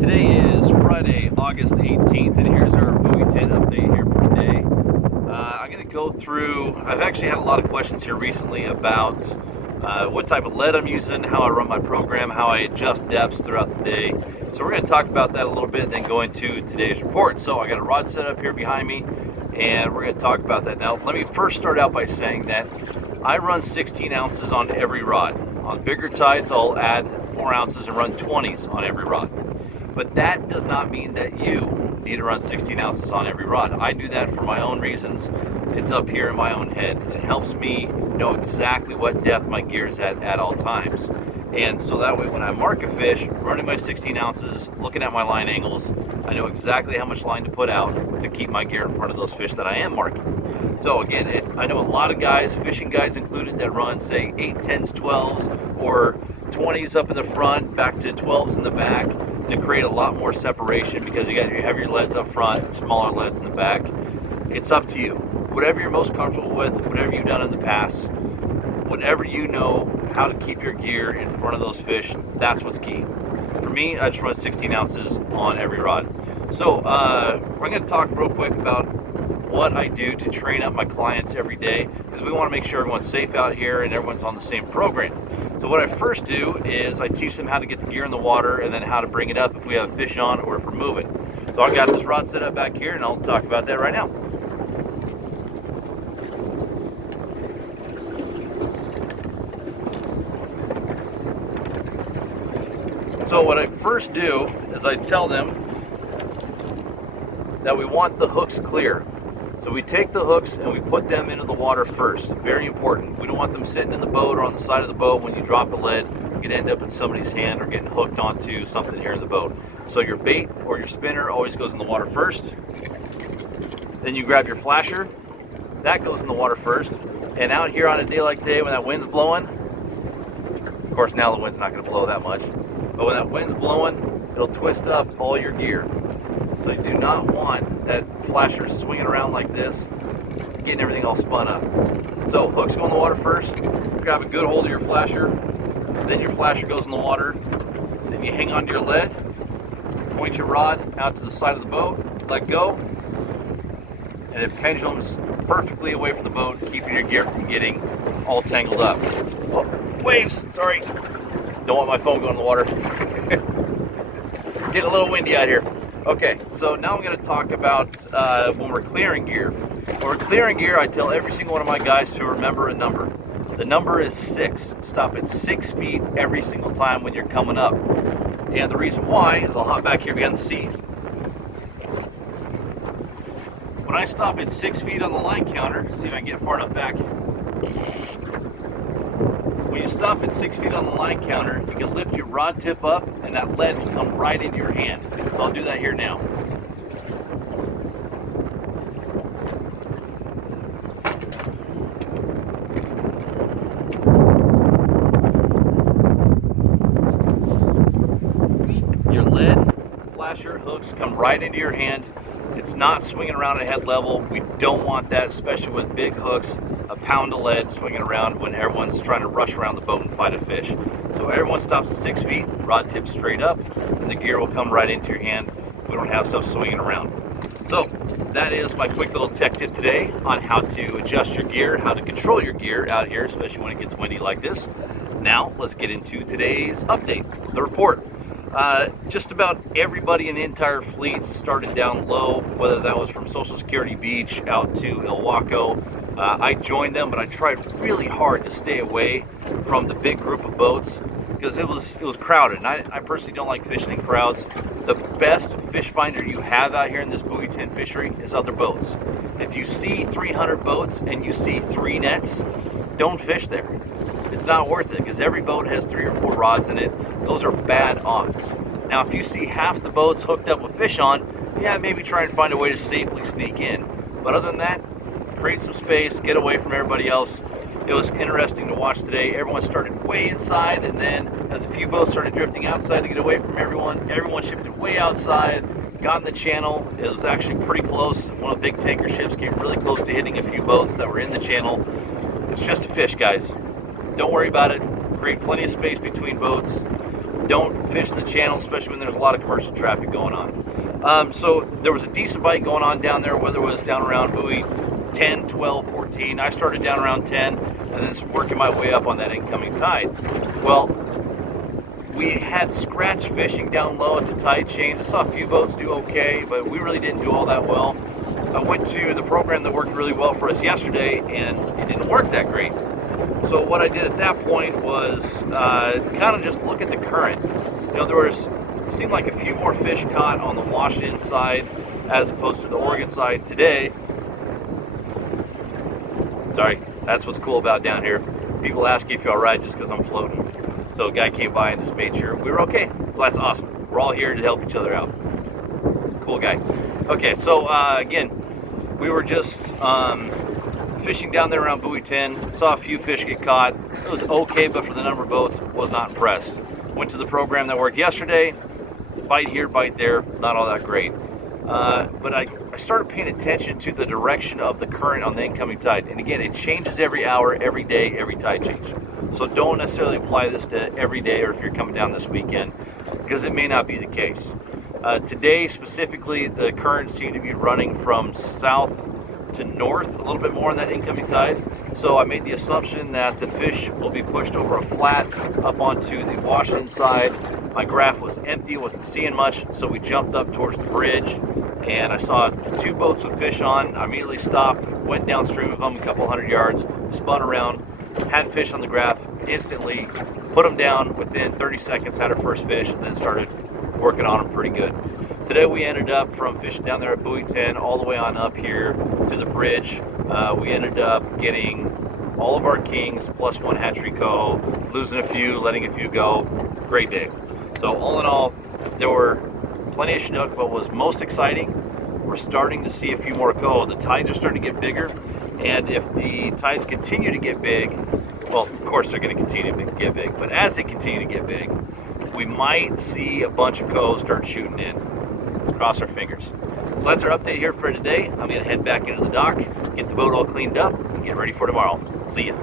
Today is Friday, August 18th, and here's our Buoy 10 update here for today. I'm going to go through, I've actually had a lot of questions here recently about what type of lead I'm using, how I run my program, how I adjust depths throughout the day. So we're going to talk about that a little bit, then go into today's report. So I got a rod set up here behind me, and we're going to talk about that. Now, let me first start out by saying that I run 16 ounces on every rod. On bigger tides, I'll add 4 ounces and run 20s on every rod. But that does not mean that you need to run 16 ounces on every rod. I do that for my own reasons. It's up here in my own head. It helps me know exactly what depth my gear is at all times. And so that way when I mark a fish, running my 16 ounces, looking at my line angles, I know exactly how much line to put out to keep my gear in front of those fish that I am marking. So again, I know a lot of guys, fishing guides included, that run say 8, 10s, 12s, or 20s up in the front, back to 12s in the back, to create a lot more separation because you have your leads up front, smaller leads in the back. It's up to you. Whatever you're most comfortable with, whatever you've done in the past, whatever you know how to keep your gear in front of those fish, that's what's key. For me, I just run 16 ounces on every rod. So we're going to talk real quick about what I do to train up my clients every day, because we want to make sure everyone's safe out here and everyone's on the same program. So what I first do is I teach them how to get the gear in the water and then how to bring it up if we have fish on or if we're moving. So I've got this rod set up back here and I'll talk about that right now. So what I first do is I tell them that we want the hooks clear. So we take the hooks and we put them into the water first. Very important. We don't want them sitting in the boat or on the side of the boat. When you drop the lead, you could end up in somebody's hand or getting hooked onto something here in the boat. So your bait or your spinner always goes in the water first. Then you grab your flasher. That goes in the water first. And out here on a day like today when that wind's blowing, of course now the wind's not going to blow that much, but when that wind's blowing, it'll twist up all your gear. So you do not want that flasher swinging around like this, getting everything all spun up. So hooks go in the water first, grab a good hold of your flasher, then your flasher goes in the water, then you hang onto your lead, point your rod out to the side of the boat, let go, and it pendulums perfectly away from the boat, keeping your gear from getting all tangled up. Oh, waves, sorry. Don't want my phone going in the water. Getting a little windy out here. Okay, so now I'm going to talk about when we're clearing gear. When we're clearing gear, I tell every single one of my guys to remember a number. The number is 6. Stop at 6 feet every single time when you're coming up. And the reason why is I'll hop back here behind the seat. When I stop at 6 feet on the line counter, see if I can get far enough back. When you stop at 6 feet on the line counter, you can lift your rod tip up and that lead will come right into your hand. So I'll do that here now. Your lead, flasher, hooks come right into your hand. It's not swinging around at head level. We don't want that, especially with big hooks, a pound of lead swinging around when everyone's trying to rush around the boat and fight a fish. So everyone stops at 6 feet, rod tip straight up, and the gear will come right into your hand. We don't have stuff swinging around. So that is my quick little tech tip today on how to adjust your gear, how to control your gear out here, especially when it gets windy like this. Now let's get into today's update, the report. Just about everybody in the entire fleet started down low, whether that was from Social Security Beach out to Ilwaco. I joined them, but I tried really hard to stay away from the big group of boats because it was crowded, and I personally don't like fishing in crowds. The best fish finder you have out here in this Buoy 10 fishery is other boats. If you see 300 boats and you see 3 nets, don't fish there. It's not worth it because every boat has 3 or 4 rods in it. Those are bad odds. Now, if you see half the boats hooked up with fish on, yeah, maybe try and find a way to safely sneak in. But other than that, create some space, get away from everybody else. It was interesting to watch today. Everyone started way inside, and then as a few boats started drifting outside to get away from everyone shifted way outside, got in the channel. It was actually pretty close. One of the big tanker ships came really close to hitting a few boats that were in the channel. It's just a fish, guys. Don't worry about it. Create plenty of space between boats. don't fish in the channel, especially when there's a lot of commercial traffic going on. So there was a decent bite going on down there, whether it was down around buoy 10, 12, 14. I started down around 10 and then working my way up on that incoming tide. Well, we had scratch fishing down low at the tide change. I saw a few boats do okay, but we really didn't do all that well. I went to the program that worked really well for us yesterday, and it didn't work that great. So what I did at that point was kind of just look at the current. You know, it seemed like a few more fish caught on the Washington side as opposed to the Oregon side today. Sorry, that's what's cool about down here. People ask you if you're all right just because I'm floating. So a guy came by and just made sure we were okay. So that's awesome. We're all here to help each other out. Cool guy. Okay, so again, we were just fishing down there around buoy 10. Saw a few fish get caught. It was okay, but for the number of boats, was not impressed. Went to the program that worked yesterday. Bite here, bite there, not all that great. But I started paying attention to the direction of the current on the incoming tide. And again, it changes every hour, every day, every tide change. So don't necessarily apply this to every day or if you're coming down this weekend, because it may not be the case. Today specifically, the currents seem to be running from south to north, a little bit more on that incoming tide. So I made the assumption that the fish will be pushed over a flat up onto the Washington side. My graph was empty, wasn't seeing much, so we jumped up towards the bridge and I saw 2 boats with fish on. I immediately stopped, went downstream of them a couple hundred yards, spun around, had fish on the graph, instantly put them down within 30 seconds, had our first fish, and then started working on them pretty good. Today we ended up from fishing down there at buoy 10 all the way on up here to the bridge. We ended up getting all of our kings plus 1 hatchery coho, losing a few, letting a few go. Great day. So all in all, there were plenty of Chinook, but what was most exciting, we're starting to see a few more coho. The tides are starting to get bigger, and if the tides continue to get big, well, of course they're going to continue to get big, but as they continue to get big, we might see a bunch of coho start shooting in. Let's cross our fingers. So that's our update here for today. I'm going to head back into the dock, get the boat all cleaned up, and get ready for tomorrow. See ya.